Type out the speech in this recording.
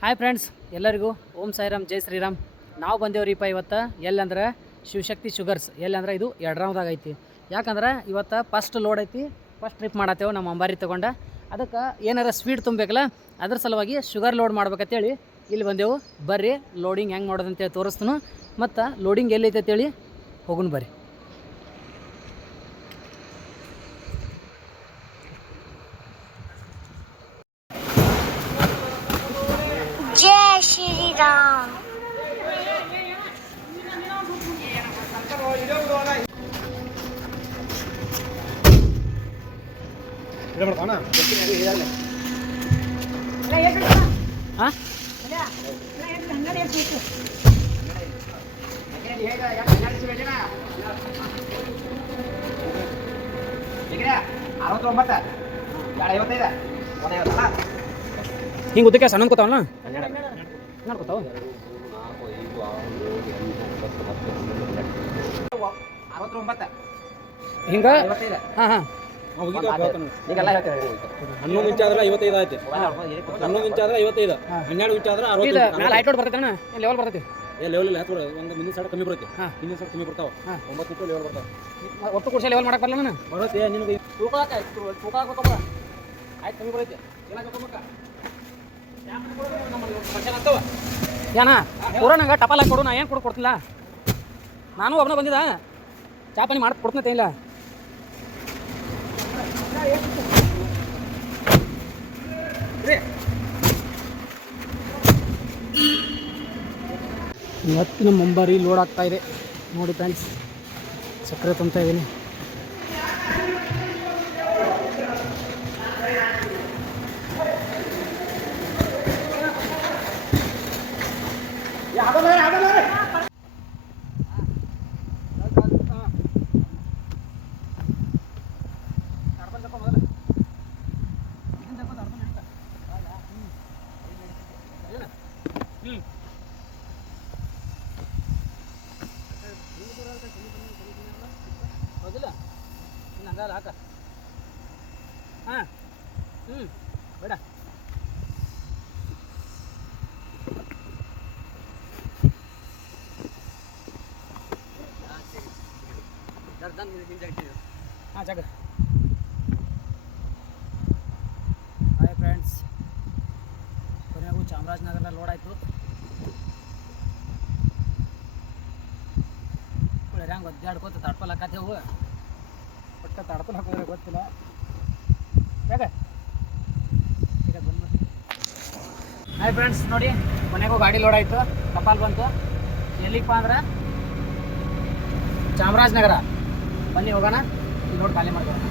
Hi friends ಎಲ್ಲರಿಗೂ ಓಂ ಸಾಯಿರಾಮ್, ಜೈ ಶ್ರೀರಾಮ್. ನಾವು ಬಂದೇವ್ರಿಪ್ಪ ಇವತ್ತು. ಎಲ್ಲಂದ್ರೆ ಶಿವಶಕ್ತಿ ಶುಗರ್ಸ್. ಎಲ್ಲಂದ್ರೆ ಇದು ಎರಡರಾವ್ದಾಗ ಐತಿ. ಯಾಕಂದ್ರೆ ಇವತ್ತು ಫಸ್ಟ್ ಲೋಡ್ ಐತಿ. ಫಸ್ಟ್ ಟ್ರಿಪ್ ಮಾಡತ್ತೇವೆ ನಮ್ಮ ಅಂಬಾರಿ ತೊಗೊಂಡ. ಅದಕ್ಕೆ ಏನಾರ ಸ್ವೀಟ್ ತುಂಬಬೇಕಲ್ಲ, ಅದ್ರ ಸಲುವಾಗಿ ಶುಗರ್ ಲೋಡ್ ಮಾಡ್ಬೇಕಂತೇಳಿ ಇಲ್ಲಿ ಬಂದೆವು. ಬರ್ರಿ ಲೋಡಿಂಗ್ ಹೆಂಗೆ ಮಾಡೋದು ಅಂತೇಳಿ ತೋರಿಸ್ತಾನು. ಮತ್ತು ಲೋಡಿಂಗ್ ಎಲ್ಲೈತೆ ಅಂತೇಳಿ ಹೋಗುನ್ ಬರ್ರಿ. 맛있다. ಅರವತ್ತೊಂಬತ್ತ ಎರಡು ಐವತ್ತೈದ ಒಂದು ಐವತ್ತಲ್ಲ ಹಿಂಗೆ ಉದ್ದಕ್ಕೆ ಸಣ್ಣ ಕೂತಾವಲ್ಲ? ನೋಡ್ಕೊತಾವ ಅರವತ್ತೊಂಬತ್ತ. ಹಿಂಗೆ? ಐವತ್ತೈದ. ಹಾಂ ಹಾಂ. ಈಗೆಲ್ಲ ಹೇಳ್ತೇವೆ ಹನ್ನೊಂದು ಇಂಚ್ ಆದ್ರೆ ಐವತ್ತೈದು ಆಯ್ತು. ಹನ್ನೊಂದು ಇಂಚ್ ಆದ್ರೆ ಐವತ್ತೈದು. ಹನ್ನೆರಡು ಇಂಚ್ ಆದ್ರೆ ಅರವತ್ತು ಮ್ಯಾಲೆ ಹೈಟ್ ಬರ್ತೈತೆ ಅಣ್ಣ ಲೆವೆಲ್ ಬರ್ತೈತಿ? ಏ ಲೆವೆಲ್ ಇಲ್ಲ ಹತ್ತು ಒಂದು ಮುಂದಿನ ಸೈಡ್ ಕಮ್ಮಿ ಬರುತ್ತೆ. ಹಾ. ಹಿಂದಿನ ಸೈಡ್ ಕಮ್ಮಿ ಬರ್ತಾವ. ಒಂಬತ್ತು ಲೆವೆಲ್ ಬರ್ತಾವ. ಒಟ್ಟು ಕೂಡ ಲೆವೆಲ್ ಮಾಡಕ್ಕೆ ಬರಲ್ಲ ನಾನು? ಬರುತ್ತೆ ನಿನಗೆ ತೂಕ ತೂಕ ಆಯ್ತು ಕಮ್ಮಿ ಬರೈತೆ ಏನ? ಪೂರ ನಂಗೆ ಟಪಾಲ್ ಹಾಕಿ ಕೊಡು, ನಾ ಏನು ಕೊಡು ಕೊಡ್ತಿಲ್ಲ? ನಾನು ಒಬ್ಬನ ಬಂದಿದ್ದ. ಚಾಪಾನಿ ಮಾಡಿ ಕೊಡ್ತೀನಿ ಇಲ್ಲ. ಇವತ್ತಿನ ಮುಂಬರಿ ಲೋಡ್ ಆಗ್ತಾ ಇದೆ. ನೋಡಿ ಫ್ರೆಂಡ್ಸ್ ಸಕ್ಕರೆ ತುಂಬ್ತಾ ಇದ್ದೀನಿ ಹಾಕ ಹಾಂ ಹ್ಞೂ ಬೇಡ ಹಾಂ ಜಾಗ. ಹಾಯ್ ಫ್ರೆಂಡ್ಸ್ ಕೊನೆಗೂ ಚಾಮರಾಜನಗರ ಲೋಡ್ ಆಯಿತು. ಹೆಂಗೆ ಒದ್ದಾಡ್ಕೋತ ತಡ್ಪಲ್ ಹಾಕತ್ತೇವು ಒಟ್ಟು ತಡ್ಪಲ್ ಹಾಕೋದ್ರೆ ಗೊತ್ತಿಲ್ಲ. ಬೇಗ. ಈಗ ಬಂದು ಹಾಯ್ ಫ್ರೆಂಡ್ಸ್ ನೋಡಿ ಕೊನೆಗೂ ಗಾಡಿ ಲೋಡ್ ಆಯಿತು. ಕಪಾಲ್ ಬಂತು. ಎಲ್ಲಿಗಪ್ಪ ಅಂದ್ರೆ? ಚಾಮರಾಜನಗರ. ಬನ್ನಿ ಹೋಗೋಣ. ಈ ನೋಡಿ ಖಾಲಿ ಮಾಡ್ಕೊಳ್ಳೋಣ